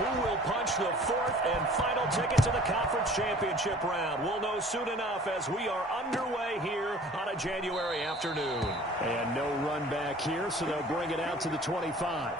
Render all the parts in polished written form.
Who will punch the fourth and final ticket to the conference championship round? We'll know soon enough as we are underway here on a January afternoon. And no run back here, so they'll bring it out to the 25.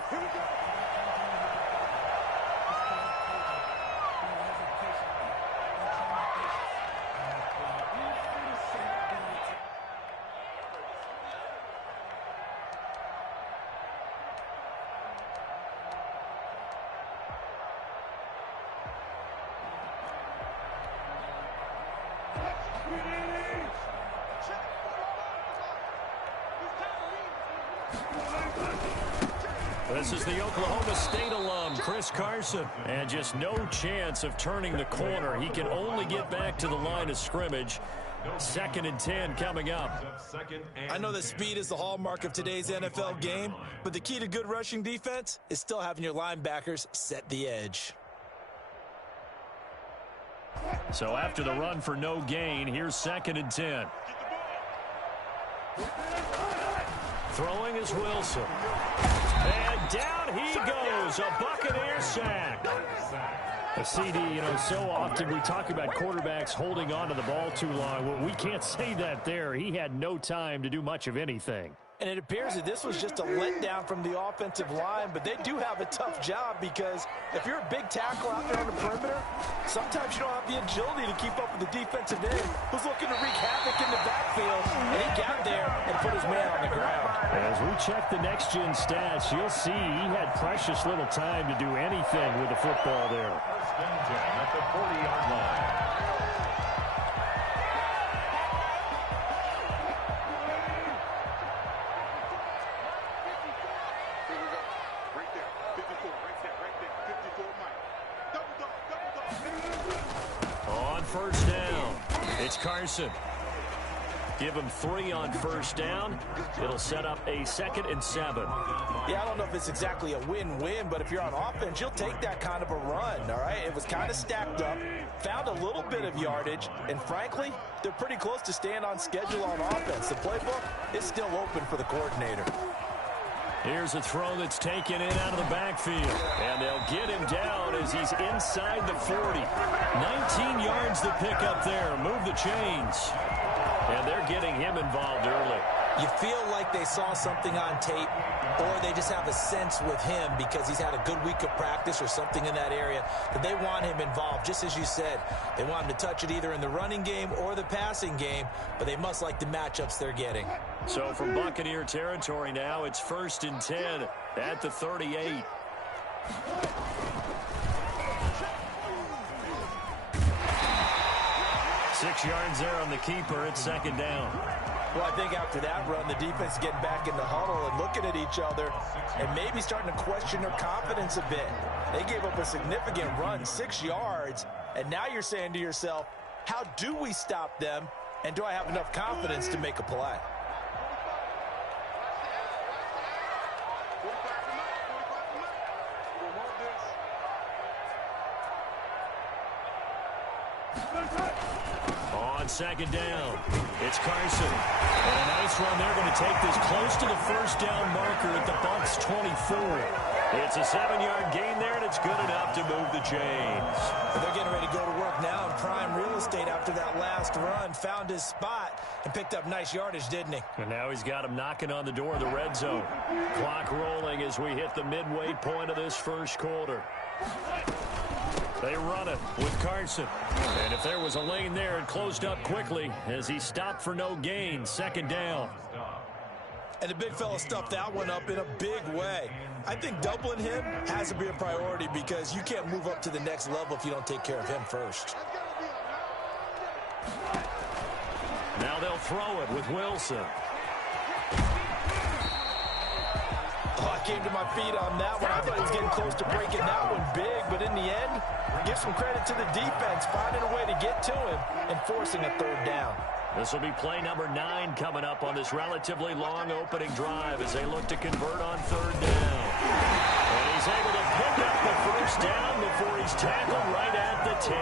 This is the Oklahoma State alum, Chris Carson. And just no chance of turning the corner. He can only get back to the line of scrimmage. 2nd and 10 coming up. I know that speed is the hallmark of today's NFL game, but the key to good rushing defense is still having your linebackers set the edge. So after the run for no gain, here's 2nd and 10. Throwing is Wilson. And down he goes. A Buccaneer sack. A CD, so often we talk about quarterbacks holding on to the ball too long. Well, we can't say that there. He had no time to do much of anything. And it appears that this was just a letdown from the offensive line, but they do have a tough job because if you're a big tackle out there on the perimeter, sometimes you don't have the agility to keep up with the defensive end who's looking to wreak havoc in the backfield, and he got there and put his man on the ground. As we check the next-gen stats, you'll see he had precious little time to do anything with the football there. First and 10 at the 40-yard line. On first down, it's Carson. Give him 3 on first down. It'll set up a 2nd and 7. Yeah, I don't know if it's exactly a win-win, but if you're on offense, you'll take that kind of a run, all right? It was kind of stacked up, found a little bit of yardage, and frankly, they're pretty close to staying on schedule on offense. The playbook is still open for the coordinator. Here's a throw that's taken in out of the backfield. And they'll get him down as he's inside the 40. 19 yards to pick up there. Move the chains. And they're getting him involved early. You feel like they saw something on tape, or they just have a sense with him because he's had a good week of practice or something in that area that they want him involved. Just as you said, they want him to touch it either in the running game or the passing game, but they must like the matchups they're getting. So from Buccaneer territory now, it's 1st and 10 at the 38. Six yards there on the keeper. It's 2nd down. Well, I think after that run, the defense getting back in the huddle and looking at each other and maybe starting to question their confidence a bit. They gave up a significant run, 6 yards, and now you're saying to yourself, how do we stop them, and do I have enough confidence to make a play? On 2nd down, it's Carson. And a nice run. They're going to take this close to the first down marker at the Bucs 24. It's a 7-yard gain there, and it's good enough to move the chains. They're getting ready to go to work now in prime real estate after that last run. Found his spot and picked up nice yardage, didn't he? And now he's got him knocking on the door of the red zone. Clock rolling as we hit the midway point of this first quarter. They run it with Carson. And if there was a lane there, it closed up quickly as he stopped for no gain. 2nd down. And the big fella stuffed that one up in a big way. I think doubling him has to be a priority because you can't move up to the next level if you don't take care of him first. Now they'll throw it with Wilson. Oh, I came to my feet on that one. I thought he was getting close to breaking that one big, but in the end, give some credit to the defense, finding a way to get to him and forcing a 3rd down. This will be play number 9 coming up on this relatively long opening drive as they look to convert on 3rd down. And he's able to pick up the first down before he's tackled right at the 10.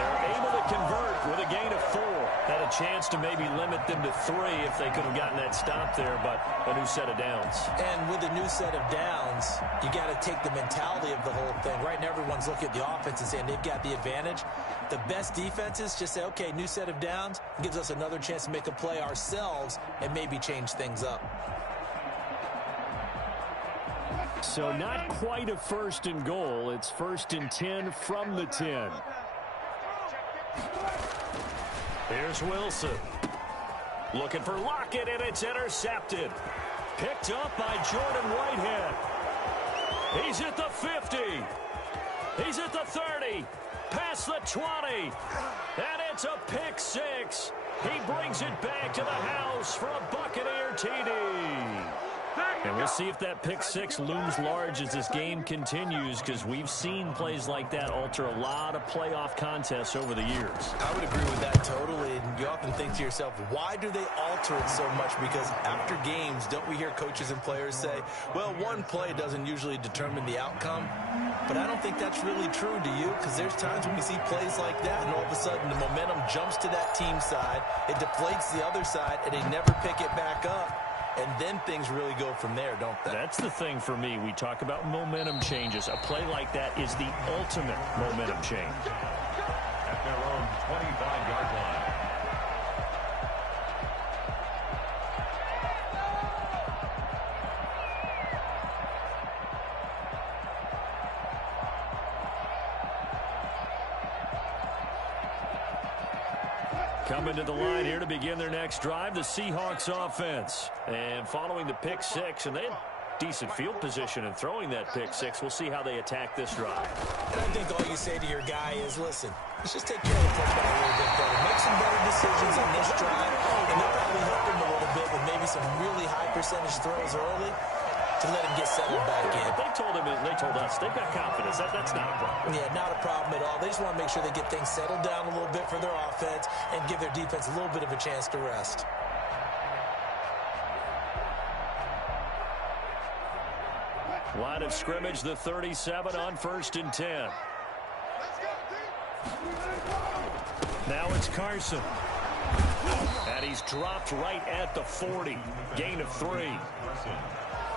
They're able to convert with a gain of 4. That'll a chance to maybe limit them to 3 if they could have gotten that stop there, but a new set of downs. And with a new set of downs, you got to take the mentality of the whole thing. Right now, everyone's looking at the offense and saying they've got the advantage. The best defenses just say, okay, new set of downs, gives us another chance to make a play ourselves and maybe change things up. So not quite a 1st and goal. It's 1st and 10 from the 10. Here's Wilson. Looking for Lockett, and it's intercepted. Picked up by Jordan Whitehead. He's at the 50. He's at the 30. Past the 20. And it's a pick 6. He brings it back to the house for a Buccaneer TD. And we'll see if that pick 6 looms large as this game continues, because we've seen plays like that alter a lot of playoff contests over the years. I would agree with that totally. And you often think to yourself, why do they alter it so much? Because after games, don't we hear coaches and players say, well, one play doesn't usually determine the outcome? But I don't think that's really true, do you? Because there's times when we see plays like that, and all of a sudden the momentum jumps to that team side, it deflates the other side, and they never pick it back up. And then things really go from there, don't they? That's the thing for me. We talk about momentum changes. A play like that is the ultimate momentum change. At their own 25-yard line. Coming to the line here to begin their next drive, the Seahawks offense. And following the pick 6, and they had decent field position in throwing that pick 6. We'll see how they attack this drive. And I think all you say to your guy is, listen, let's just take care of the football a little bit better. Make some better decisions on this drive, and they'll probably help him a little bit with maybe some really high percentage throws early to let him get settled back in. They told us they've got confidence. That's not a problem. Yeah, not a problem at all. They just want to make sure they get things settled down a little bit for their offense and give their defense a little bit of a chance to rest. Line of scrimmage, the 37 on 1st and 10. Now it's Carson. And he's dropped right at the 40. Gain of 3.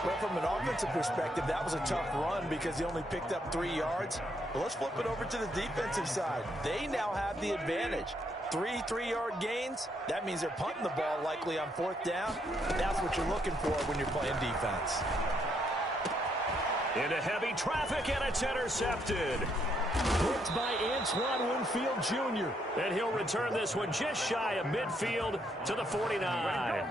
Well, from an offensive perspective, that was a tough run because he only picked up 3 yards. But let's flip it over to the defensive side. They now have the advantage. 3 3-yard gains. That means they're punting the ball likely on 4th down. That's what you're looking for when you're playing defense. Into heavy traffic, and it's intercepted. Picked by Antoine Winfield Jr. And he'll return this one just shy of midfield to the 49.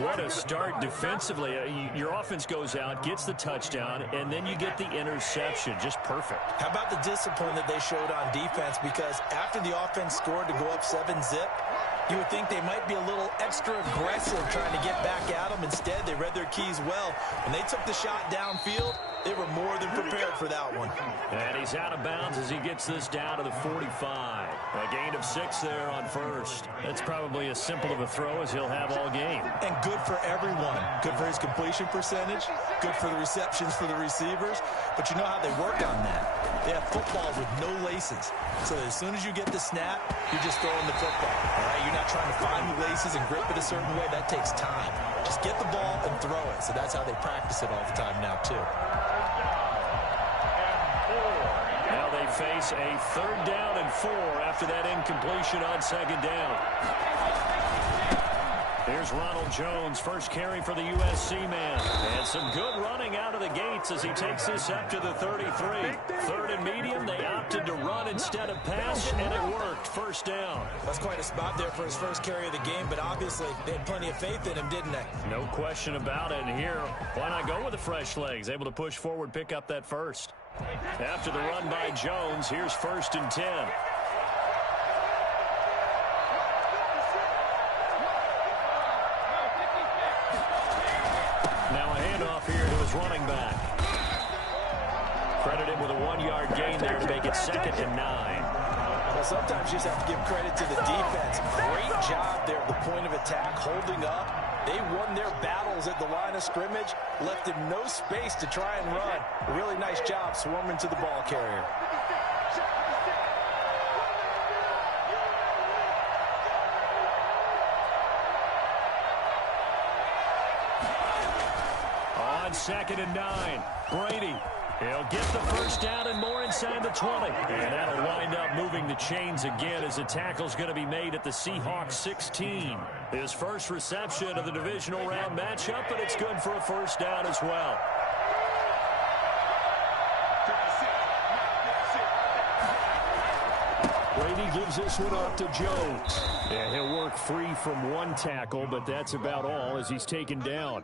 What a start defensively. Your offense goes out, gets the touchdown, and then you get the interception. Just perfect. How about the discipline that they showed on defense? Because after the offense scored to go up 7-zip, you would think they might be a little extra aggressive trying to get back at them. Instead, they read their keys well. When they took the shot downfield, they were more than prepared for that one. And he's out of bounds as he gets this down to the 45. A gain of 6 there on 1st. That's probably as simple of a throw as he'll have all game. And good for everyone. Good for his completion percentage. Good for the receptions for the receivers. But you know how they work on that. They have footballs with no laces. So as soon as you get the snap, you're just throwing the football. All right? You're not trying to find the laces and grip it a certain way. That takes time. Just get the ball and throw it. So that's how they practice it all the time now, too. Now they face a 3rd down and 4 after that incompletion on 2nd down. Here's Ronald Jones, first carry for the USC man. And some good running out of the gates as he takes this up to the 33. 3rd and medium, they opted to run instead of pass, and it worked. 1st down. That's quite a spot there for his first carry of the game, but obviously they had plenty of faith in him, didn't they? No question about it. And here, why not go with the fresh legs? Able to push forward, pick up that 1st. After the run by Jones, here's 1st and 10. Now a handoff here to his running back. Credit him with a 1-yard gain there to make it 2nd and 9. Well, sometimes you just have to give credit to the defense. Great job there at the point of attack, holding up. They won their battles at the line of scrimmage, left him no space to try and run. A really nice job swarming to the ball carrier. 2nd and 9. Brady. He'll get the first down and more inside the 20. And that'll wind up moving the chains again as a tackle's going to be made at the Seahawks 16. His first reception of the divisional round matchup, but it's good for a first down as well. Brady gives this one off to Jones. Yeah, he'll work free from one tackle, but that's about all as he's taken down.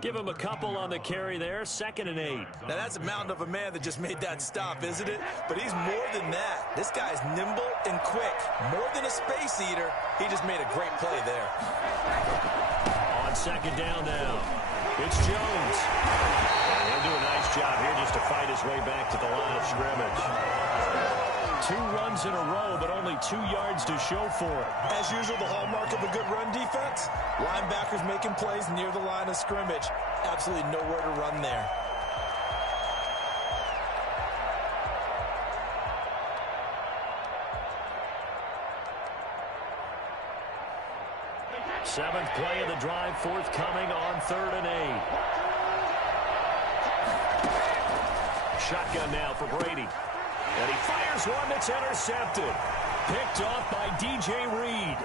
Give him a couple on the carry there, 2nd and 8. Now that's a mountain of a man that just made that stop, isn't it? But he's more than that. This guy's nimble and quick. More than a space eater, he just made a great play there. On 2nd down now, it's Jones. And he'll do a nice job here just to fight his way back to the line of scrimmage. 2 runs in a row, but only 2 yards to show for it. As usual, the hallmark of a good run defense, linebackers making plays near the line of scrimmage. Absolutely nowhere to run there. Seventh play of the drive forthcoming on 3rd and 8. Shotgun now for Brady. And he fires one that's intercepted. Picked off by DJ Reed.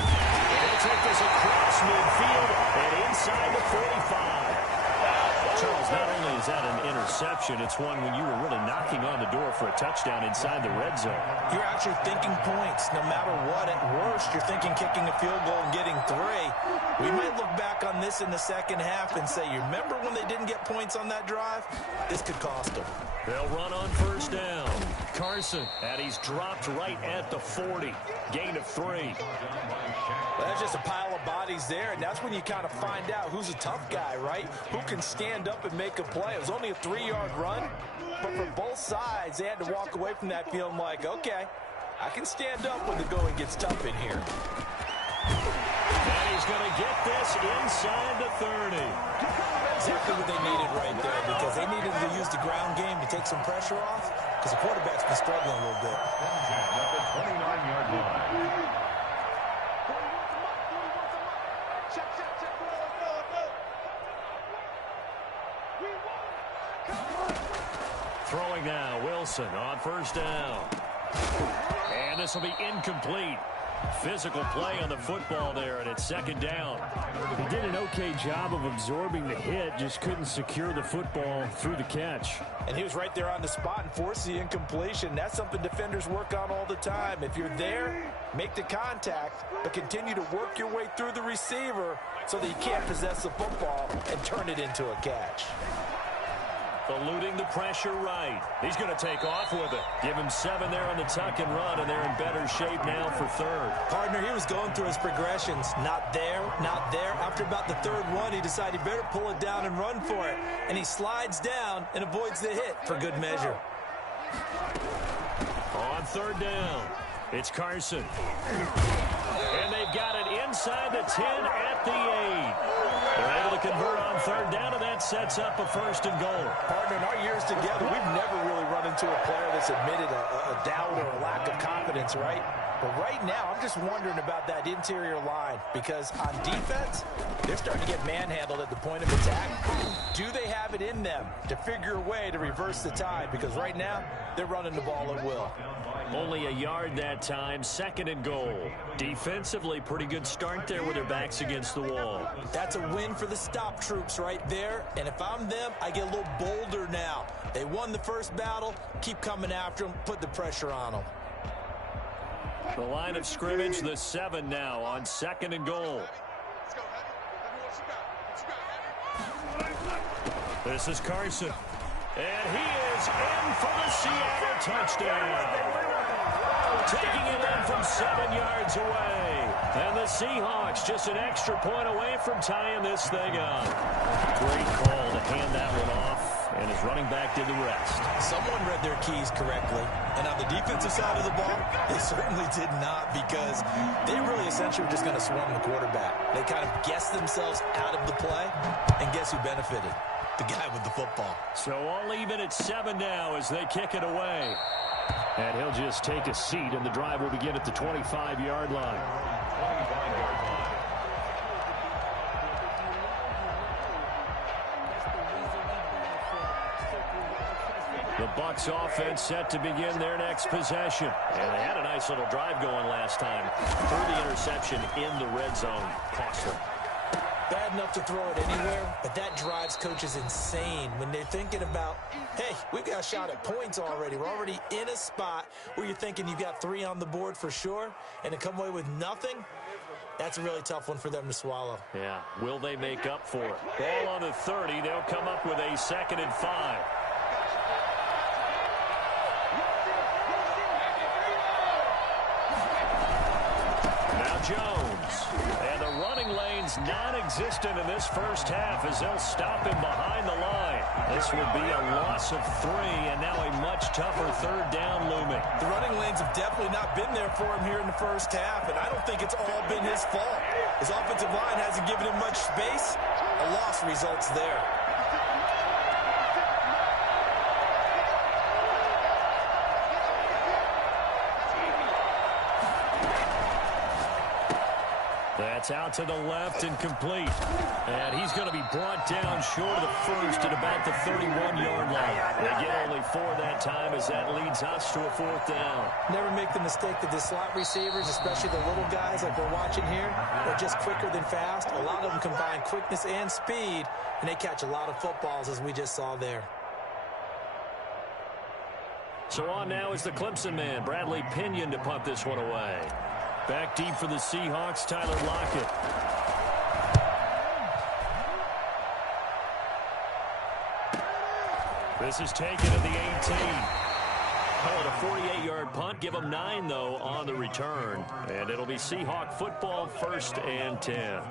He'll take this across midfield and inside the 45. Charles, not only is that an interception, it's one when you were really knocking on the door for a touchdown inside the red zone. You're actually thinking points. No matter what, at worst, you're thinking kicking a field goal and getting 3. We might look back on this in the second half and say, you remember when they didn't get points on that drive? This could cost them. They'll run on 1st down. Carson, and he's dropped right at the 40. Gain of 3. Well, that's just a pile of bodies there, and that's when you kind of find out who's a tough guy, right? Who can stand up and make a play. It was only a 3-yard run, but for both sides, they had to walk away from that feeling like, okay, I can stand up when the going gets tough in here. And he's going to get this inside the 30. Exactly what they needed right there, because they needed to use the ground game to take some pressure off, because the quarterback's been struggling a little bit. At the 29-yard line. Throwing now, Wilson on 1st down. And this will be incomplete. Physical play on the football there, and it's 2nd down. He did an okay job of absorbing the hit, just couldn't secure the football through the catch. And he was right there on the spot and forced the incompletion. That's something defenders work on all the time. If you're there, make the contact, but continue to work your way through the receiver so that you can't possess the football and turn it into a catch. Eluding the pressure right. He's going to take off with it. Give him 7 there on the tuck and run, and they're in better shape now for 3rd. Partner, he was going through his progressions. Not there, not there. After about the 3rd one, he decided he better pull it down and run for it. And he slides down and avoids the hit for good measure. On 3rd down, it's Carson. And they've got it inside the 10 at the 8. They're able to convert on 3rd down, and that sets up a 1st and goal. Partner, in our years together, we've never really run into a player that's admitted a doubt or a lack of confidence, right? But right now, I'm just wondering about that interior line, because on defense, they're starting to get manhandled at the point of attack. Do they have it in them to figure a way to reverse the tide? Because right now, they're running the ball at will. Only a yard that time, 2nd and goal. Defensively, pretty good start there with their backs against the wall. That's a win for the stop troops right there. And if I'm them, I get a little bolder now. They won the first battle. Keep coming after them. Put the pressure on them. The line of scrimmage, the 7 now on 2nd and goal. This is Carson. And he is in for the Seattle touchdown. Taking it in from 7 yards away. And the Seahawks just an extra point away from tying this thing up. Great call to hand that one off, and his running back did the rest. Someone read their keys correctly. And on the defensive side of the ball, they certainly did not, because they really essentially were just going to swarm the quarterback. They kind of guessed themselves out of the play, and guess who benefited? The guy with the football. So all even at 7 now as they kick it away. And he'll just take a seat, and the drive will begin at the 25-yard line. The Bucs offense set to begin their next possession. And they had a nice little drive going last time. Through the interception in the red zone. Costly. Bad enough to throw it anywhere, but that drives coaches insane when they're thinking about, hey, we've got a shot at points already. We're already in a spot where you're thinking you've got 3 on the board for sure, and to come away with nothing, that's a really tough one for them to swallow. Yeah, will they make up for it? Ball on the 30. They'll come up with a 2nd and 5. Now Jones. And the running lane's non-existent in this first half as they'll stop him behind the line. This would be a loss of 3, and now a much tougher 3rd down looming. The running lanes have definitely not been there for him here in the first half, and I don't think it's all been his fault. His offensive line hasn't given him much space. A loss results there. That's out to the left and complete. And he's going to be brought down short of the first at about the 31-yard line. They get only 4 that time as that leads us to a 4th down. Never make the mistake that the slot receivers, especially the little guys like we're watching here, are just quicker than fast. A lot of them combine quickness and speed, and they catch a lot of footballs as we just saw there. So on now is the Clemson man, Bradley Pinion, to punt this one away. Back deep for the Seahawks, Tyler Lockett. This is taken at the 18. Call it a 48-yard punt. Give them 9, though, on the return. And it'll be Seahawk football, 1st and 10.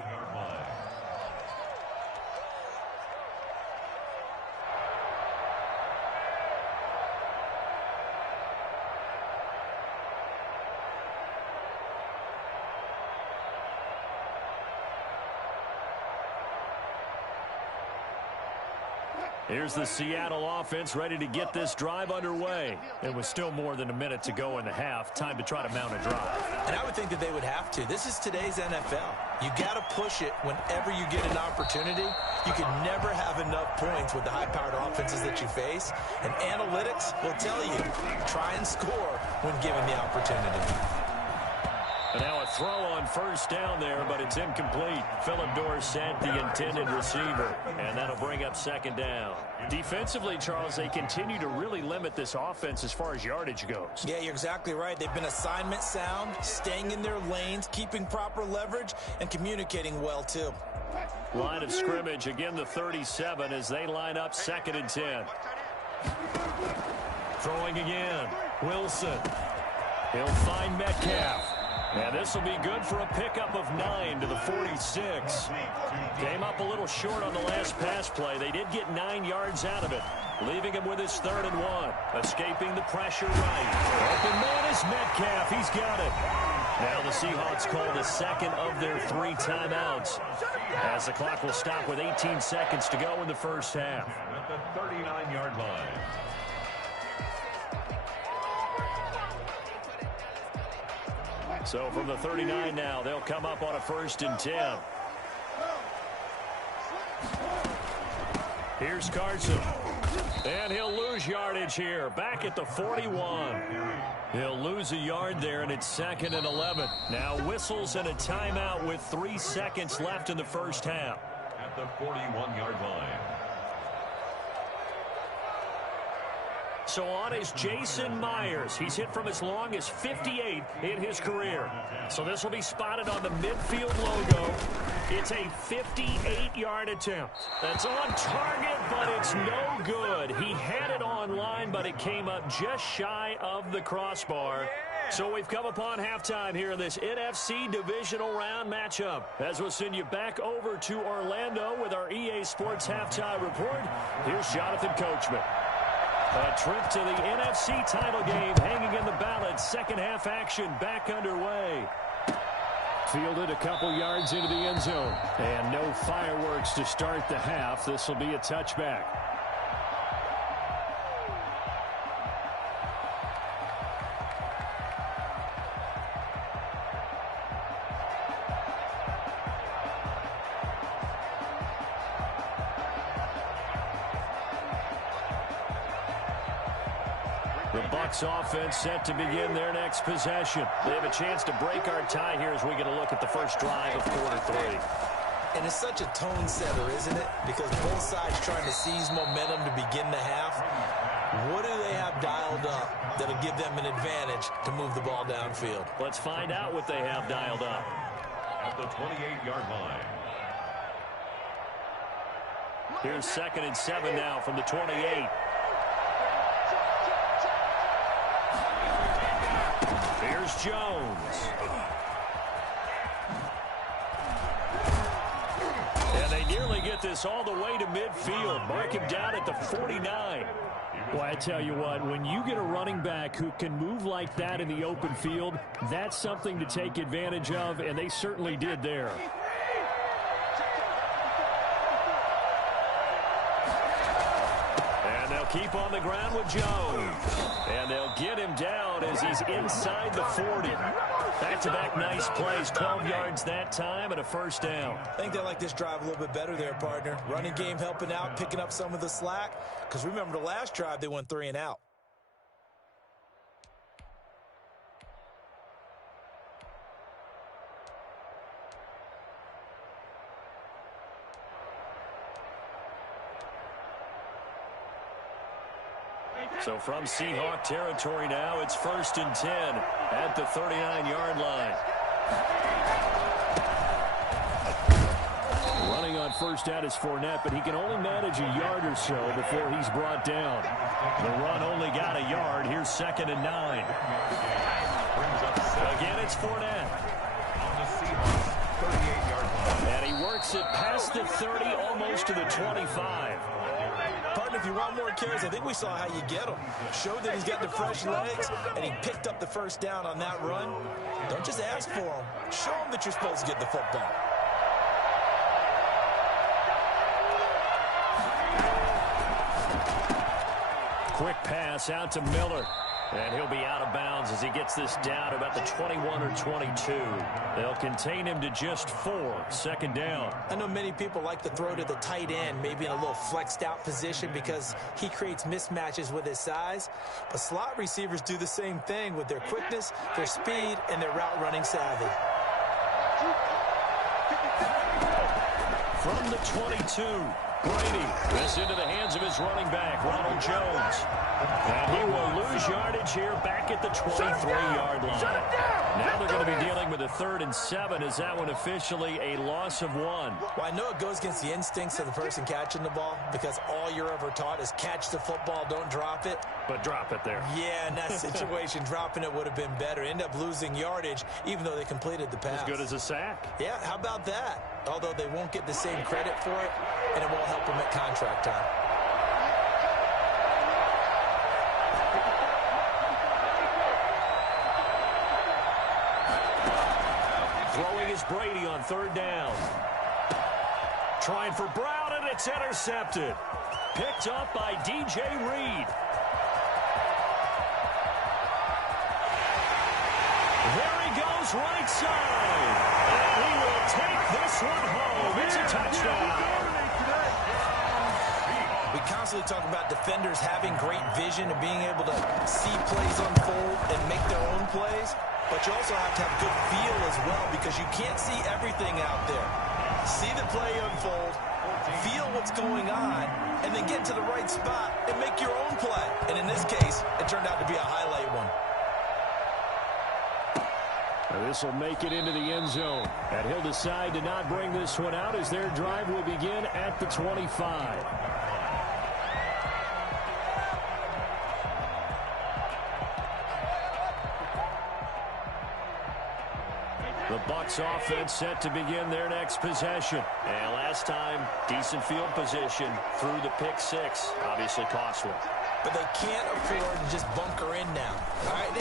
Here's the Seattle offense ready to get this drive underway. It was still more than a minute to go in the half. Time to try to mount a drive. And I would think that they would have to. This is today's NFL. You got to push it whenever you get an opportunity. You can never have enough points with the high-powered offenses that you face. And analytics will tell you, try and score when given the opportunity. And now a throw on 1st down there, but it's incomplete. Phillip Dorsett, the intended receiver, and that'll bring up 2nd down. Defensively, Charles, they continue to really limit this offense as far as yardage goes. Yeah, you're exactly right. They've been assignment sound, staying in their lanes, keeping proper leverage, and communicating well, too. Line of scrimmage, again the 37 as they line up 2nd and 10. Throwing again, Wilson. He'll find Metcalf. And this will be good for a pickup of 9 to the 46. Came up a little short on the last pass play. They did get 9 yards out of it, leaving him with his 3rd and 1. Escaping the pressure right. Open man is Metcalf. He's got it. Now the Seahawks call the 2nd of their 3 timeouts, as the clock will stop with 18 seconds to go in the first half. At the 39-yard line. So from the 39 now, they'll come up on a 1st and 10. Here's Carson. And he'll lose yardage here. Back at the 41. He'll lose a yard there, and it's 2nd and 11. Now whistles and a timeout with 3 seconds left in the first half. At the 41-yard line. So on is Jason Myers. He's hit from as long as 58 in his career. So this will be spotted on the midfield logo. It's a 58-yard attempt. That's on target, but it's no good. He had it on line, but it came up just shy of the crossbar. So we've come upon halftime here in this NFC divisional round matchup. As we'll send you back over to Orlando with our EA Sports halftime report, here's Jonathan Coachman. A trip to the NFC title game hanging in the balance. Second half action back underway. Fielded a couple yards into the end zone. And no fireworks to start the half. This will be a touchback. The Bucs offense set to begin their next possession. They have a chance to break our tie here as we get a look at the first drive of quarter 3. And it's such a tone setter, isn't it? Because both sides trying to seize momentum to begin the half. What do they have dialed up that'll give them an advantage to move the ball downfield? Let's find out what they have dialed up. At the 28-yard line. Here's 2nd and 7 now from the 28. Here's Jones. And they nearly get this all the way to midfield. Mark him down at the 49. Well, I tell you what, when you get a running back who can move like that in the open field, that's something to take advantage of, and they certainly did there. And they'll keep on the ground with Jones. And they'll get him down as he's inside the 40. Back-to-back nice plays, 12 yards that time and a first down. I think they like this drive a little bit better there, partner. Running game helping out, picking up some of the slack. Because remember the last drive, they went 3 and out. So from Seahawk territory now, it's 1st and 10 at the 39-yard line. Running on first down is Fournette, but he can only manage a yard or so before he's brought down. The run only got a yard. Here's 2nd and 9. Again, it's Fournette. On the Seahawks 38-yard line. And he works it past the 30, almost to the 25. Partner, if you want more carries, I think we saw how you get him. Showed that he's got the fresh legs, and he picked up the first down on that run. Don't just ask for him. Show him that you're supposed to get the football. Quick pass out to Miller. And he'll be out of bounds as he gets this down about the 21 or 22. They'll contain him to just 4. 2nd down. I know many people like to throw to the tight end, maybe in a little flexed out position because he creates mismatches with his size. But slot receivers do the same thing with their quickness, their speed, and their route running savvy. From the 22, Brady. This into the hands of his running back, Ronald Jones. And he will lose yardage here back at the 23-yard line. Now they're going to be dealing with a 3rd and 7. Is that one officially a loss of 1? Well, I know it goes against the instincts of the person catching the ball because all you're ever taught is catch the football, don't drop it. But drop it there. Yeah, in that situation, dropping it would have been better. End up losing yardage even though they completed the pass. As good as a sack. Yeah, how about that? Although they won't get the same credit for it, and it won't help them at contract time. Throwing is Brady on 3rd down. Trying for Brown, and it's intercepted. Picked up by DJ Reed. There he goes, right side. And he will take this one home. It's a touchdown. We constantly talk about defenders having great vision and being able to see plays unfold and make their own plays. But you also have to have good feel as well because you can't see everything out there. See the play unfold, feel what's going on, and then get to the right spot and make your own play. And in this case, it turned out to be a highlight one. This will make it into the end zone. And he'll decide to not bring this one out as their drive will begin at the 25. The Bucs offense set to begin their next possession. And last time, decent field position through the pick 6. Obviously costly. But they can't afford to just bunker in now. All right,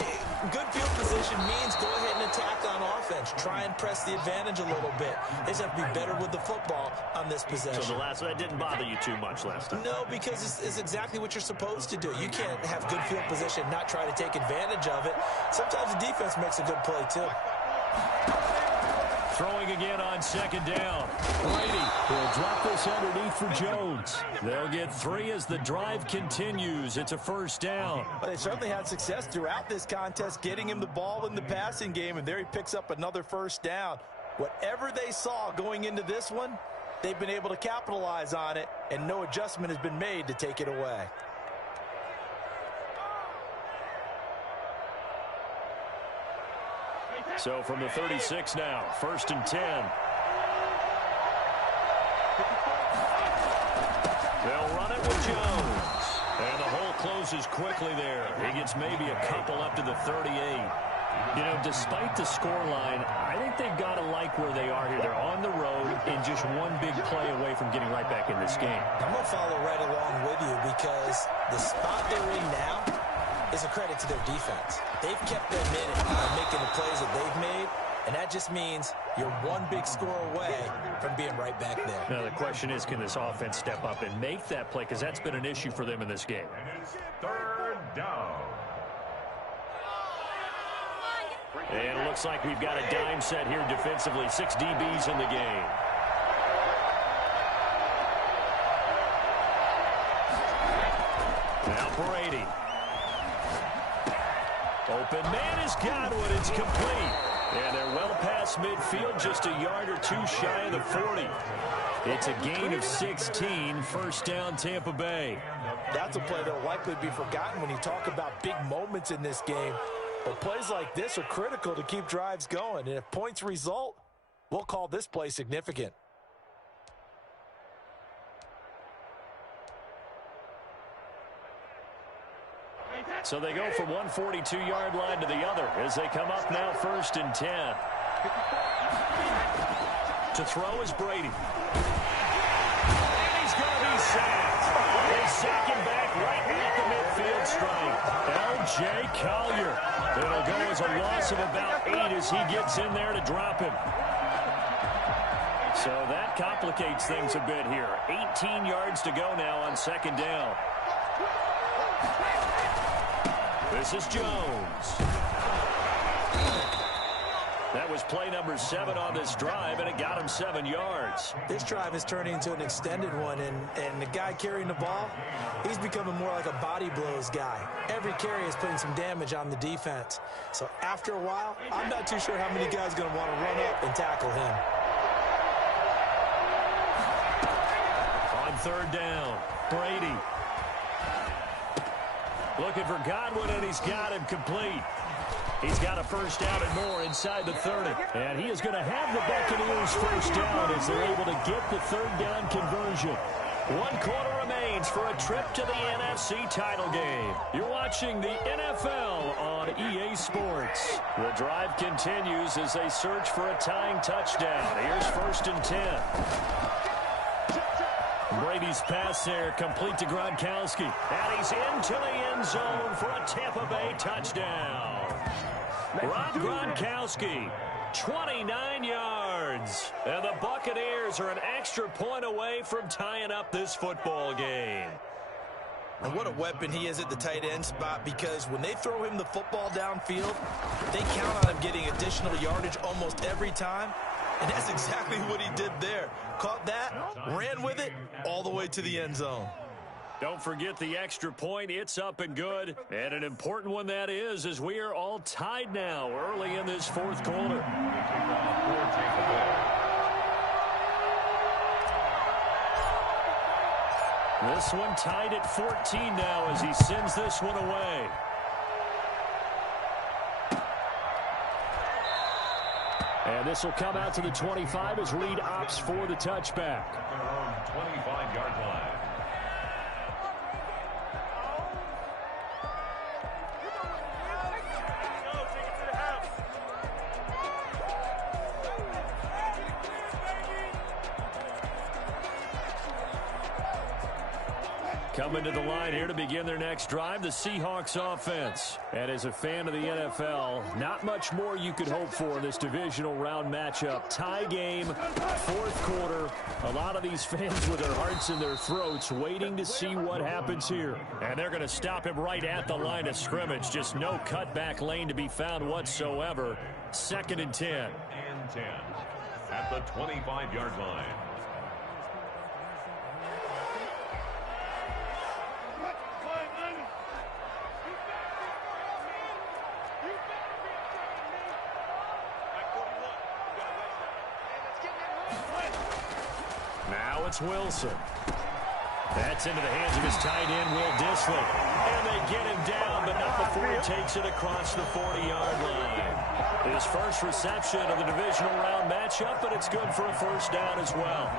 good field position means go ahead and attack on offense. Try and press the advantage a little bit. They just have to be better with the football on this possession. So that didn't bother you too much last time? No, because it's exactly what you're supposed to do. You can't have good field position, not try to take advantage of it. Sometimes the defense makes a good play too. Throwing again on second down. Brady will drop this underneath for Jones. They'll get 3 as the drive continues. It's a first down. But they certainly had success throughout this contest, getting him the ball in the passing game, and there he picks up another first down. Whatever they saw going into this one, they've been able to capitalize on it, and no adjustment has been made to take it away. So from the 36 now, 1st and 10. They'll run it with Jones. And the hole closes quickly there. He gets maybe a couple up to the 38. You know, despite the scoreline, I think they've got to like where they are here. They're on the road and just one big play away from getting right back in this game. I'm going to follow right along with you because the spot they're in now is a credit to their defense. They've kept them in it by making the plays that they've made, and that just means you're one big score away from being right back there. Now the question is, can this offense step up and make that play? Because that's been an issue for them in this game. And it's 3rd down. And it looks like we've got a dime set here defensively. 6 DBs in the game. Now Brady. Open man is Godwin. It's complete. And they're well past midfield, just a yard or 2 shy of the 40. It's a gain of 16, first down Tampa Bay. That's a play that will likely be forgotten when you talk about big moments in this game. But plays like this are critical to keep drives going. And if points result, we'll call this play significant. So they go from one 42-yard line to the other as they come up now 1st and 10. To throw is Brady. And he's going to be sacked. They sack him back right at the midfield stripe. L.J. Collier. It'll go as a loss of about 8 as he gets in there to drop him. So that complicates things a bit here. 18 yards to go now on 2nd down. This is Jones. That was play number 7 on this drive, and it got him 7 yards. This drive is turning into an extended one, and the guy carrying the ball, he's becoming more like a body blows guy. Every carry is putting some damage on the defense. So after a while, I'm not too sure how many guys are going to want to run up and tackle him. On 3rd down, Brady. Looking for Godwin, and he's got him complete. He's got a first down and more inside the 30. And he is going to have the Buccaneers first down as they're able to get the 3rd down conversion. 1 quarter remains for a trip to the NFC title game. You're watching the NFL on EA Sports. The drive continues as they search for a tying touchdown. Here's 1st and 10. Brady's pass there, complete to Gronkowski. And he's into the end zone for a Tampa Bay touchdown. Rob Gronkowski, 29 yards. And the Buccaneers are an extra point away from tying up this football game. And what a weapon he is at the tight end spot, because when they throw him the football downfield, they count on him getting additional yardage almost every time. And that's exactly what he did there. Caught that, ran with it, all the way to the end zone. Don't forget the extra point. It's up and good. And an important one that is, as we are all tied now early in this 4th quarter. This one tied at 14 now as he sends this one away. And this will come out to the 25 as Reed opts for the touchback. At their own 25-yard line. Coming to the line here to begin their next drive, the Seahawks offense. And as a fan of the NFL, not much more you could hope for in this divisional round matchup. Tie game, 4th quarter. A lot of these fans with their hearts in their throats waiting to see what happens here. And they're going to stop him right at the line of scrimmage. Just no cutback lane to be found whatsoever. 2nd and 10. And 10. at the 25-yard line. Now it's Wilson. That's into the hands of his tight end, Will Dissly. And they get him down, but not before he takes it across the 40-yard line. His first reception of the divisional round matchup, but it's good for a first down as well.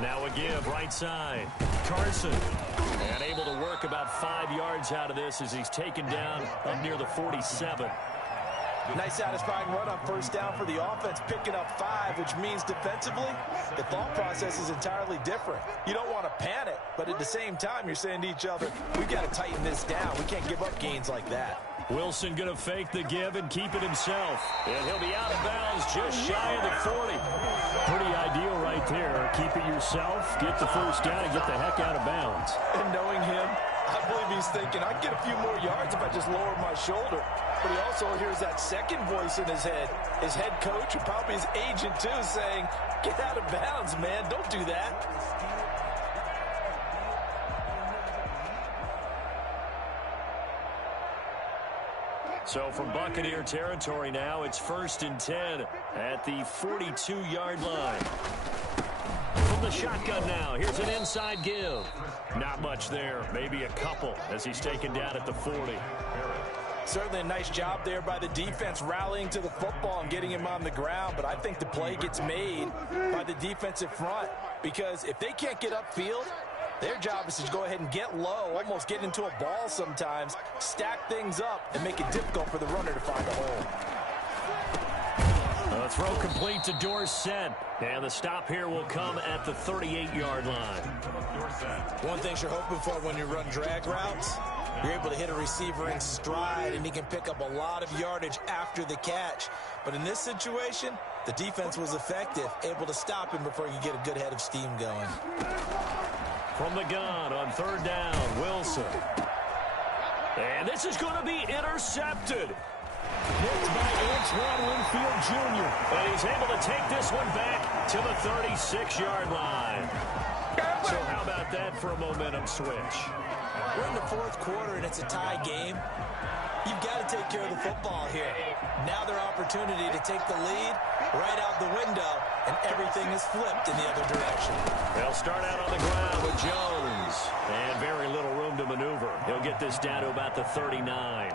Now a give, right side. Carson. And able to work about 5 yards out of this as he's taken down up near the 47. Nice satisfying run on first down for the offense, picking up 5, which means defensively, the thought process is entirely different. You don't want to panic, but at the same time, you're saying to each other, we got to tighten this down. We can't give up gains like that. Wilson going to fake the give and keep it himself. And he'll be out of bounds just shy of the 40. Pretty ideal right there. Keep it yourself, get the first down, and get the heck out of bounds. And knowing him, I believe he's thinking, I'd get a few more yards if I just lowered my shoulder. But he also hears that second voice in his head coach, and probably his agent too, saying, get out of bounds, man. Don't do that. So from Buccaneer territory now, it's 1st and 10 at the 42-yard line. From the shotgun now, here's an inside give. Not much there, maybe a couple as he's taken down at the 40. Certainly a nice job there by the defense rallying to the football and getting him on the ground, but I think the play gets made by the defensive front because if they can't get upfield, their job is to go ahead and get low, almost get into a ball sometimes, stack things up, and make it difficult for the runner to find a hole. A throw complete to Dorsett, and the stop here will come at the 38-yard line. One thing you're hoping for when you run drag routes, you're able to hit a receiver in stride, and he can pick up a lot of yardage after the catch. But in this situation, the defense was effective, able to stop him before you get a good head of steam going. From the gun on 3rd down, Wilson. And this is going to be intercepted. Hit by Antoine Winfield Jr. And he's able to take this one back to the 36-yard line. So how about that for a momentum switch? We're in the 4th quarter, and it's a tie game. You've got to take care of the football here. Now their opportunity to take the lead right out the window, and everything is flipped in the other direction. They'll start out on the ground with Jones, and very little room to maneuver. He'll get this down to about the 39.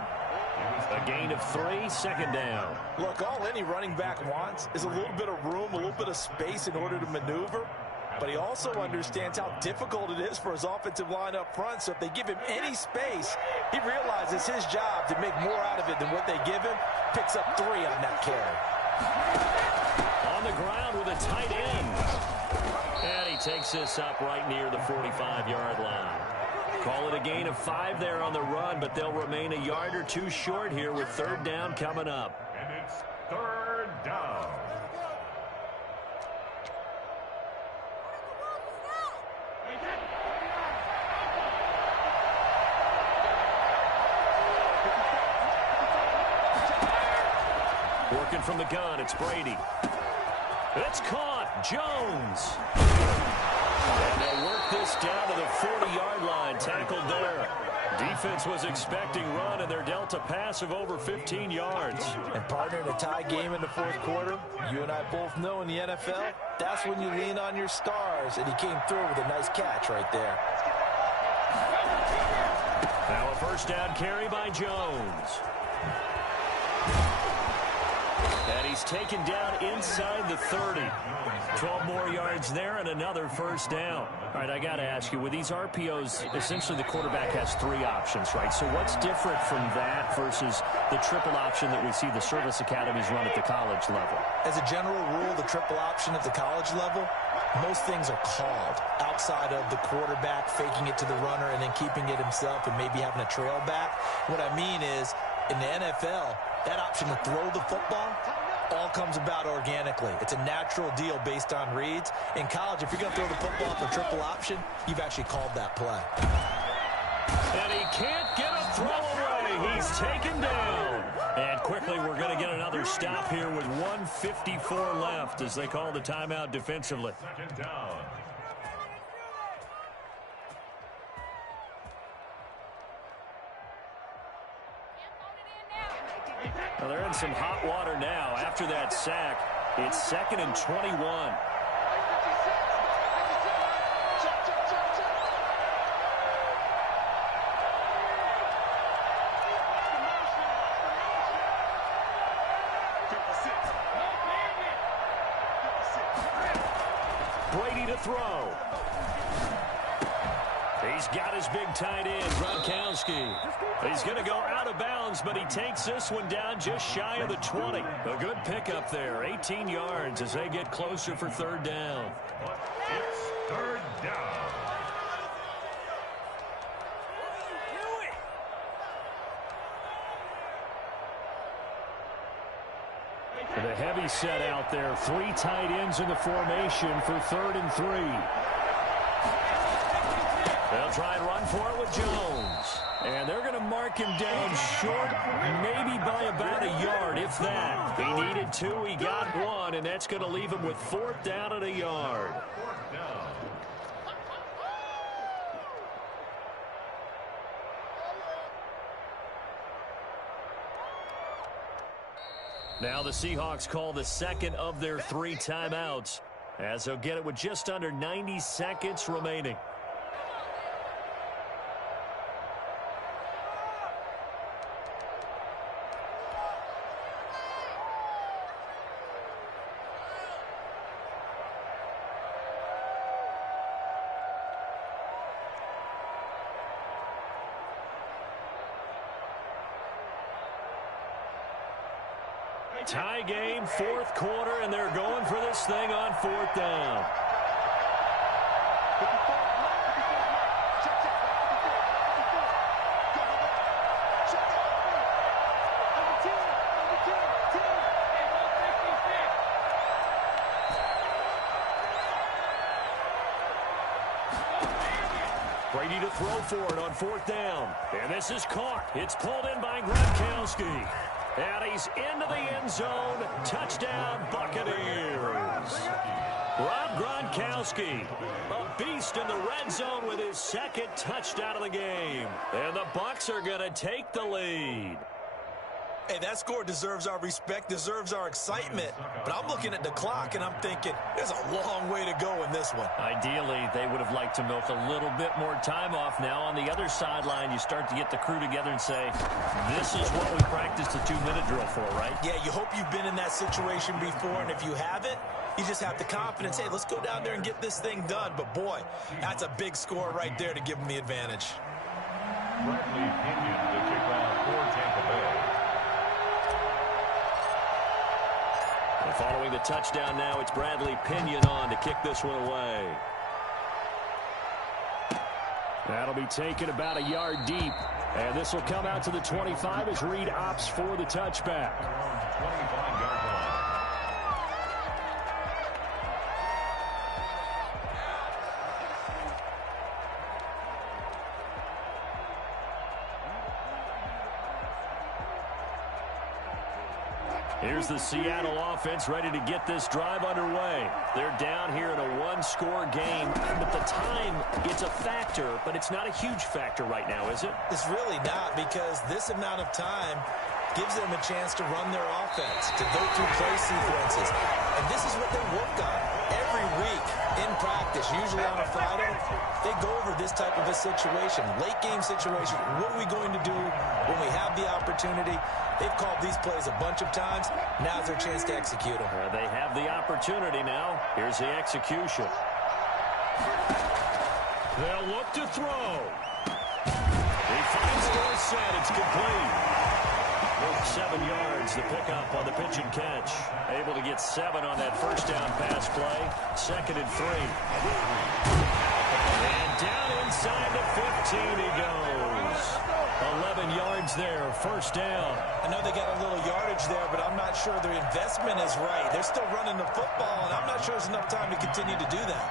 A gain of 3, 2nd down. Look, all any running back wants is a little bit of room, a little bit of space in order to maneuver. But he also understands how difficult it is for his offensive line up front. So if they give him any space, he realizes his job to make more out of it than what they give him. Picks up 3 on that carry. On the ground with a tight end. And he takes this up right near the 45-yard line. Call it a gain of 5 there on the run, but they'll remain a yard or 2 short here with 3rd down coming up. And it's 3rd down. Working from the gun, it's Brady. It's caught. Jones. And they'll work this down to the 40-yard line. Tackled there. Defense was expecting run, and they're dealt a pass of over 15 yards. And partner, in a tie game in the 4th quarter, you and I both know in the NFL, that's when you lean on your stars, and he came through with a nice catch right there. Now a first down carry by Jones. And he's taken down inside the 30. 12 more yards there and another first down. All right, I got to ask you, with these RPOs, essentially the quarterback has 3 options, right? So what's different from that versus the triple option that we see the service academies run at the college level? As a general rule, the triple option at the college level, most things are called outside of the quarterback faking it to the runner and then keeping it himself and maybe having a trail back. What I mean is, in the NFL, that option to throw the football all comes about organically. It's a natural deal based on reads. In college, if you're going to throw the football for triple option, you've actually called that play. And he can't get a throw away. He's taken down. And quickly we're going to get another stop here with 1:54 left as they call the timeout defensively. Second down. Well, they're in some hot water now. After that sack, it's 2nd and 21. Brady to throw. He's got his big tight end, Gronkowski. He's going to go out of bounds, but he takes this one down just shy of the 20. A good pickup there, 18 yards as they get closer for 3rd down. It's 3rd down. The heavy set out there, 3 tight ends in the formation for 3rd and 3. They'll try and run for it with Jones. And they're going to mark him down short, maybe by about a yard, if that. He needed 2, he got 1, and that's going to leave him with 4th down and a yard. Now the Seahawks call the 2nd of their 3 timeouts, as they'll get it with just under 90 seconds remaining. Tie game, 4th quarter, and they're going for this thing on 4th down. Brady to throw for it on 4th down. And this is caught. It's pulled in by Gronkowski. And he's into the end zone. Touchdown, Buccaneers. Rob Gronkowski, a beast in the red zone with his 2nd touchdown of the game. And the Bucs are going to take the lead. Hey, that score deserves our respect, deserves our excitement. But I'm looking at the clock, and I'm thinking, there's a long way to go in this one. Ideally, they would have liked to milk a little bit more time off. Now, on the other sideline, you start to get the crew together and say, this is what we practiced a 2-minute drill for, right? Yeah, you hope you've been in that situation before, and if you haven't, you just have the confidence, hey, let's go down there and get this thing done. But, boy, that's a big score right there to give them the advantage. Bradley Pinion, the kickoff for Tampa Bay. Following the touchdown now, it's Bradley Pinion on to kick this one away. That'll be taken about a yard deep. And this will come out to the 25 as Reed opts for the touchback. 25-yard line. Here's the Seattle offense ready to get this drive underway. They're down here in a 1-score game, but the time, it's a factor, but it's not a huge factor right now, is it? It's really not, because this amount of time gives them a chance to run their offense, to go through play sequences. And this is what they work on every week in practice, usually on a Friday. They go over this type of a situation, late game situation. What are we going to do when we have the opportunity? They've called these plays a bunch of times. Now's their chance to execute them. They have the opportunity now. Here's the execution. They'll look to throw. He finds Dorsett. It's complete. 7 yards, the pickup on the pitch and catch. Able to get 7 on that first down pass play. 2nd and 3. And down inside the 15 he goes. 11 yards there, first down. I know they got a little yardage there, but I'm not sure their investment is right. They're still running the football, and I'm not sure there's enough time to continue to do that.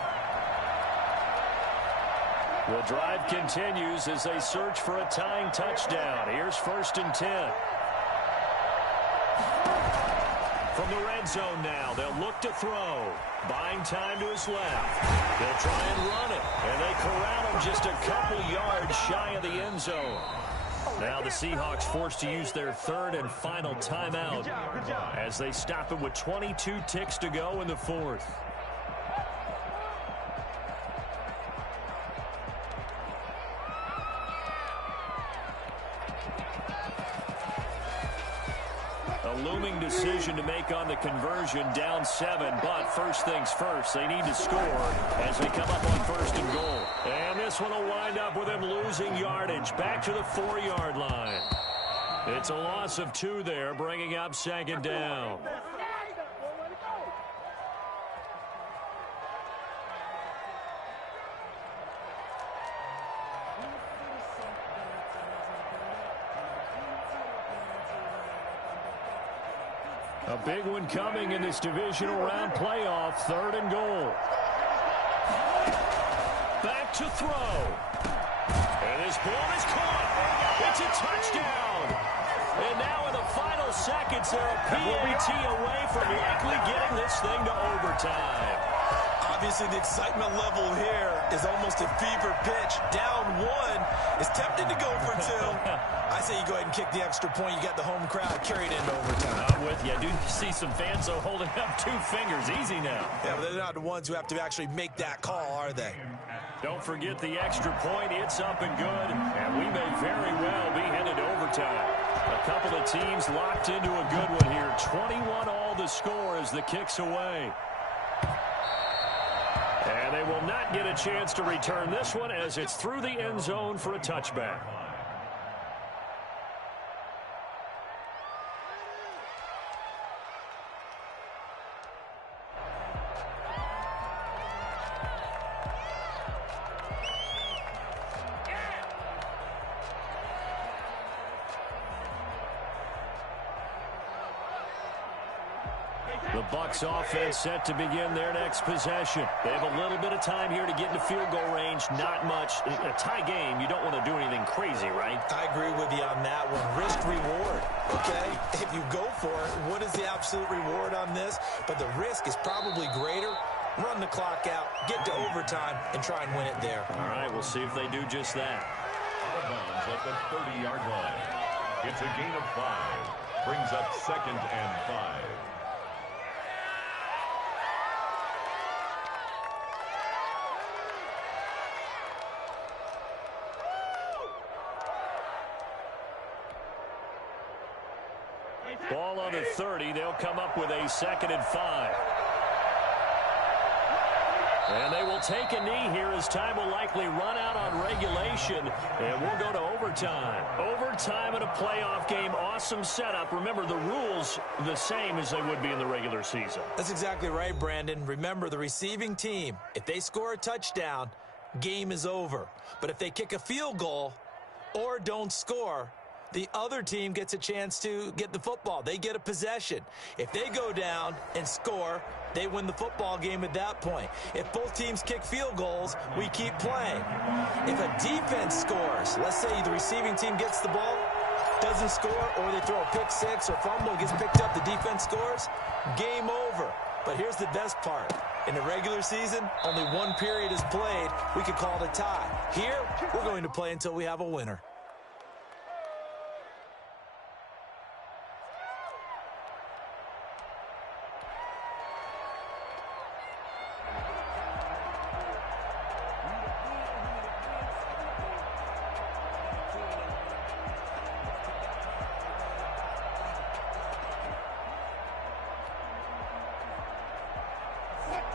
The drive continues as they search for a tying touchdown. Here's 1st and 10. From the red zone now, they'll look to throw. Buying time to his left. They'll try and run it, and they corral him just a couple yards shy of the end zone. Now the Seahawks forced to use their 3rd and final timeout as they stop it with 22 ticks to go in the 4th. Looming decision to make on the conversion, down 7, but first things first, they need to score as they come up on 1st and goal. And this one will wind up with him losing yardage back to the 4-yard line. It's a loss of 2 there, bringing up 2nd down. A big one coming in this divisional round playoff. 3rd and goal. Back to throw. And his ball is caught. It's a touchdown. And now in the final seconds, they're a PAT away from likely getting this thing to overtime. Obviously, the excitement level here is almost a fever pitch. Down 1 is tempted to go for 2. I say you go ahead and kick the extra point. You got the home crowd carried into overtime. I'm with you. I do see some fans though holding up 2 fingers. Easy now. Yeah, but they're not the ones who have to actually make that call, are they? Don't forget the extra point. It's up and good. And we may very well be headed to overtime. A couple of teams locked into a good one here. 21 all the score as the kick's away. And they will not get a chance to return this one as it's through the end zone for a touchback. The Bucs offense set to begin their next possession. They have a little bit of time here to get into field goal range. Not much. In a tie game, you don't want to do anything crazy, right? I agree with you on that one. Risk reward, okay? If you go for it, what is the absolute reward on this? But the risk is probably greater. Run the clock out, get to overtime, and try and win it there. All right, we'll see if they do just that. Out of bounds at the 30-yard line. It's a gain of 5. Brings up 2nd and 5. Ball on the 30. They'll come up with a 2nd and 5. And they will take a knee here as time will likely run out on regulation. And we'll go to overtime. Overtime in a playoff game. Awesome setup. Remember, the rules the same as they would be in the regular season. That's exactly right, Brandon. Remember, the receiving team, if they score a touchdown, game is over. But if they kick a field goal or don't score, the other team gets a chance to get the football. They get a possession. If they go down and score, they win the football game at that point. If both teams kick field goals, we keep playing. If a defense scores, let's say the receiving team gets the ball, doesn't score, or they throw a pick 6 or fumble, gets picked up, the defense scores, game over. But here's the best part. In the regular season, only 1 period is played. We could call it a tie. Here, we're going to play until we have a winner.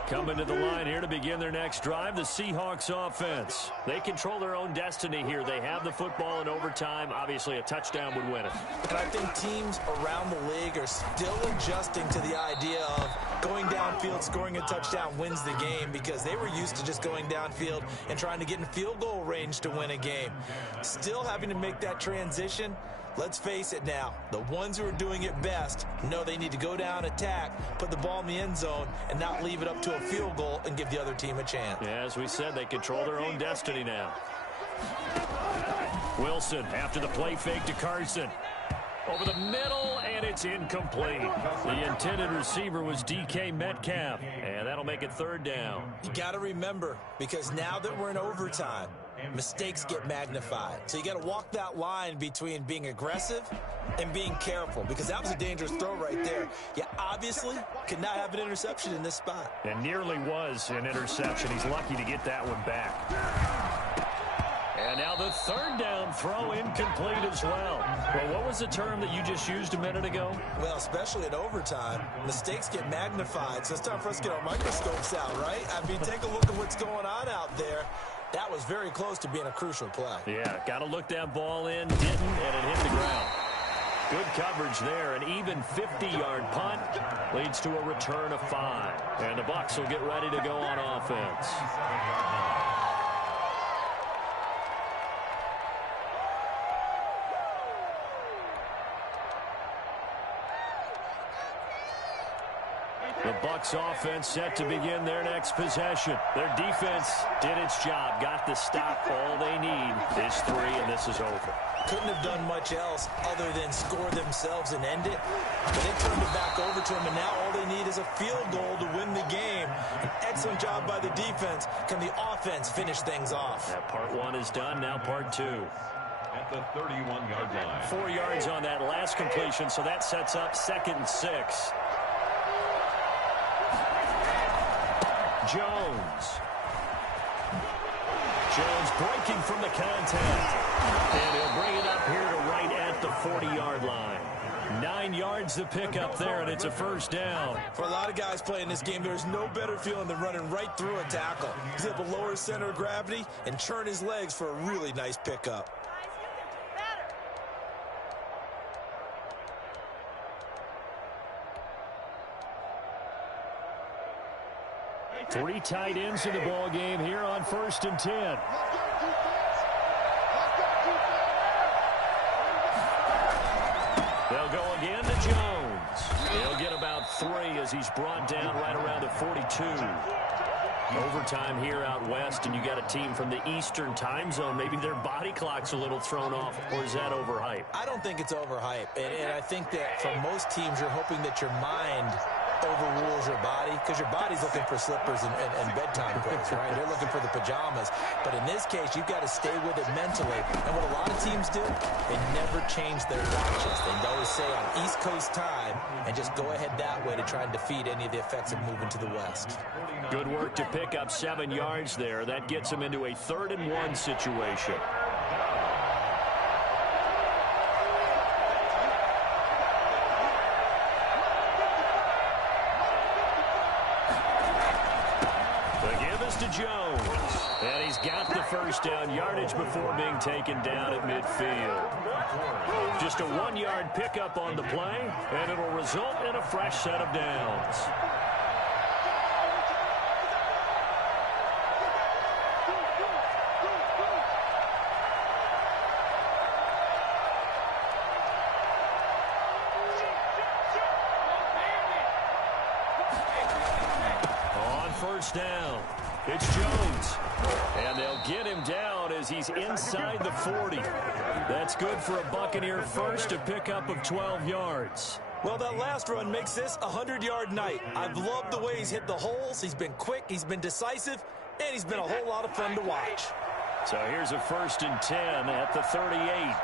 Coming to the line here to begin their next drive, the Seahawks offense. They control their own destiny here. They have the football in overtime. Obviously, a touchdown would win it. And I think teams around the league are still adjusting to the idea of going downfield, scoring a touchdown wins the game, because they were used to just going downfield and trying to get in field goal range to win a game. Still having to make that transition. Let's face it now, the ones who are doing it best know they need to go down, attack, put the ball in the end zone, and not leave it up to a field goal and give the other team a chance. Yeah, as we said, they control their own destiny now. Wilson after the play fake to Carson. Over the middle, and it's incomplete. The intended receiver was DK Metcalf, and that'll make it third down. You got to remember, because now that we're in overtime, mistakes get magnified. So you got to walk that line between being aggressive and being careful, because that was a dangerous throw right there. You obviously could not have an interception in this spot. And nearly was an interception. He's lucky to get that one back. And now the third down throw incomplete as well. Well, what was the term that you just used a minute ago? Well, especially in overtime, mistakes get magnified. So it's time for us to get our microscopes out, right? I mean, take a look at what's going on out there. That was very close to being a crucial play. Yeah, got to look that ball in, didn't, and it hit the ground. Good coverage there. An even 50-yard punt leads to a return of 5. And the Bucs will get ready to go on offense. The Bucs offense set to begin their next possession. Their defense did its job, got the stop. All they need is 3, and this is over. Couldn't have done much else other than score themselves and end it. But they turned it back over to them, and now all they need is a field goal to win the game. An excellent job by the defense. Can the offense finish things off? That part 1 is done, now part 2. At the 31-yard line. 4 yards on that last completion, so that sets up 2nd and 6. Jones breaking from the contact. And he'll bring it up here to right at the 40-yard line. 9 yards to pick up there, and it's a first down. For a lot of guys playing this game, there's no better feeling than running right through a tackle. He's able to lower his center of gravity and turn his legs for a really nice pickup. 3 tight ends in the ball game here on 1st and 10. They'll go again to Jones. He'll get about 3 as he's brought down right around the 42. Overtime here out west, and you got a team from the Eastern time zone. Maybe their body clock's a little thrown off, or is that overhyped? I don't think it's overhyped, and I think that for most teams, you're hoping that your mind overrules your body, because your body's looking for slippers and bedtime clothes, right? They're looking for the pajamas. But in this case, you've got to stay with it mentally. And what a lot of teams do, they never change their watches. They always say on East Coast time and just go ahead that way to try and defeat any of the effects of moving to the west. Good work to pick up 7 yards there. That gets them into a 3rd and 1 situation. To Jones, and he's got the first down yardage before being taken down at midfield. Just a 1-yard pickup on the play, and it'll result in a fresh set of downs. On 1st down, it's Jones, and they'll get him down as he's inside the 40. That's good for a Buccaneer first, a pickup of 12 yards. Well, that last run makes this a 100-yard night. I've loved the way he's hit the holes. He's been quick, he's been decisive, and he's been a whole lot of fun to watch. So here's a 1st and 10 at the 38.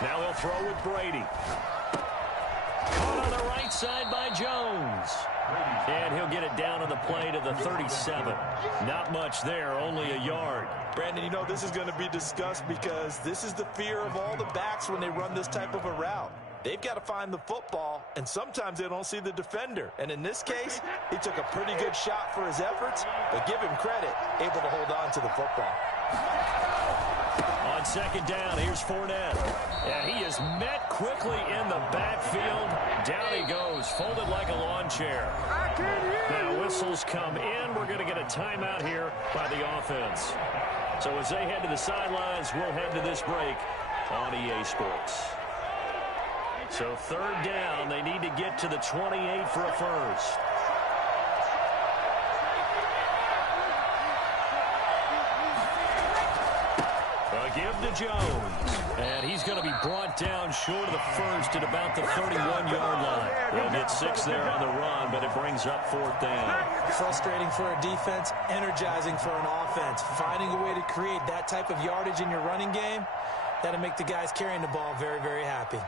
Now he'll throw with Brady. Caught on the right side by Jones. And he'll get it down on the play to the 37. Not much there, only a yard. Brandon, you know, this is going to be discussed because this is the fear of all the backs when they run this type of a route. They've got to find the football, and sometimes they don't see the defender. And in this case, he took a pretty good shot for his efforts, but give him credit, able to hold on to the football. On 2nd down, here's Fournette. And he is met quickly in the backfield. Down he goes, folded like a lawn chair. Now whistles come in. We're going to get a timeout here by the offense. So as they head to the sidelines, we'll head to this break on EA Sports. So third down, they need to get to the 28 for a first. A give to Jones. And he's going to be brought down short of the first at about the 31-yard line. They'll get 6 there on the run, but it brings up fourth down. Frustrating for a defense, energizing for an offense. Finding a way to create that type of yardage in your running game, that'll make the guys carrying the ball very, very happy.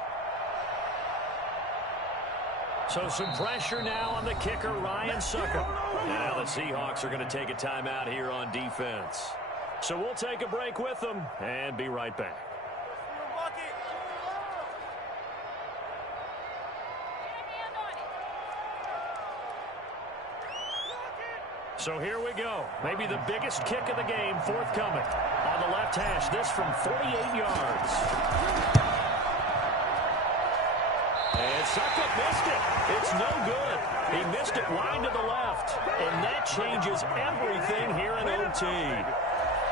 So some pressure now on the kicker, Ryan Sucker. Now the Seahawks are going to take a timeout here on defense. So we'll take a break with them and be right back. So here we go. Maybe the biggest kick of the game forthcoming. On the left hash, this from 48 yards. And Suckup missed it. It's no good. He missed it wide to the left. And that changes everything here in OT.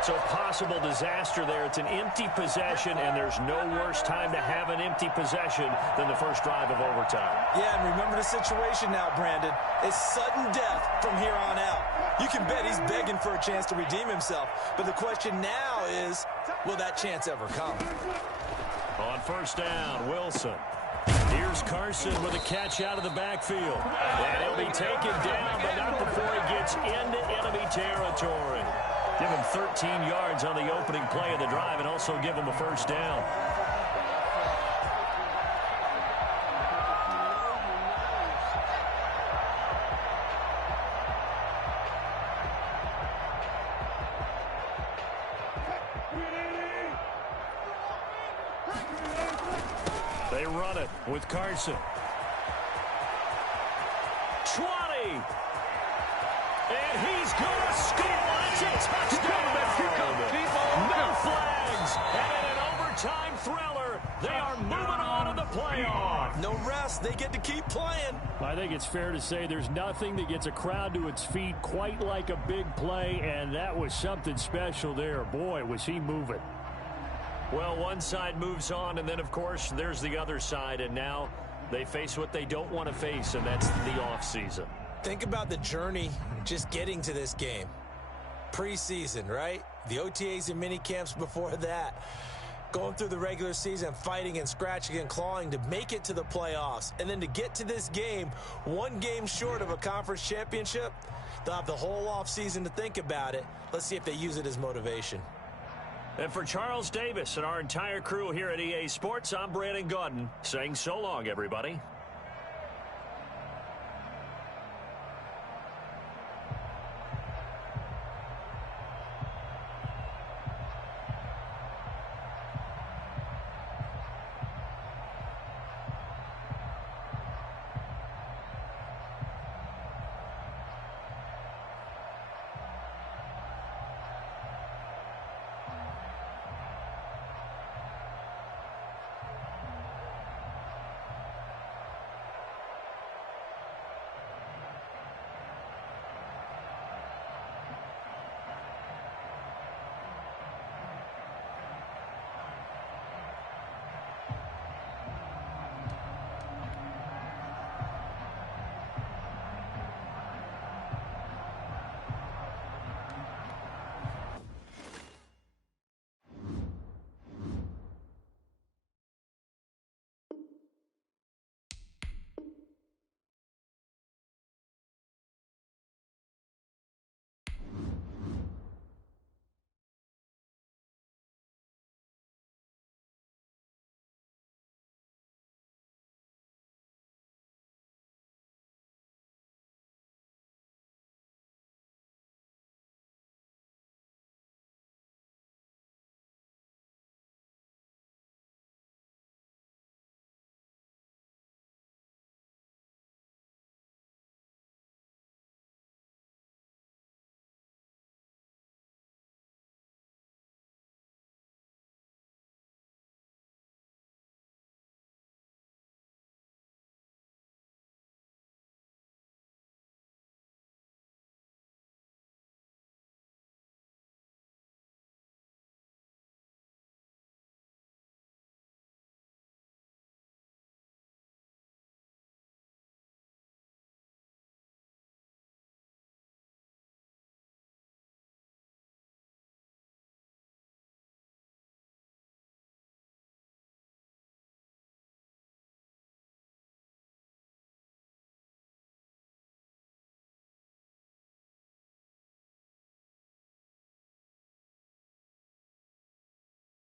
So possible disaster there. It's an empty possession, and there's no worse time to have an empty possession than the first drive of overtime. Yeah, and remember the situation now, Brandon. It's sudden death from here on out. You can bet he's begging for a chance to redeem himself. But the question now is, will that chance ever come? On first down, Wilson. Here's Carson with a catch out of the backfield. And he'll be taken down, but not before he gets into enemy territory. Give him 13 yards on the opening play of the drive and also give him a first down. They run it with Carson. 20. And he's going to score. It's a touchdown. No flags. And in an overtime thriller, they are moving on to the playoff. No rest. They get to keep playing. I think it's fair to say there's nothing that gets a crowd to its feet quite like a big play, and that was something special there. Boy, was he moving. Well, one side moves on, and then, of course, there's the other side, and now they face what they don't want to face, and that's the offseason. Think about the journey just getting to this game. Preseason, right? The OTAs and mini camps before that. Going through the regular season, fighting and scratching and clawing to make it to the playoffs. And then to get to this game, one game short of a conference championship, they'll have the whole offseason to think about it. Let's see if they use it as motivation. And for Charles Davis and our entire crew here at EA Sports, I'm Brandon Gaudin saying so long, everybody.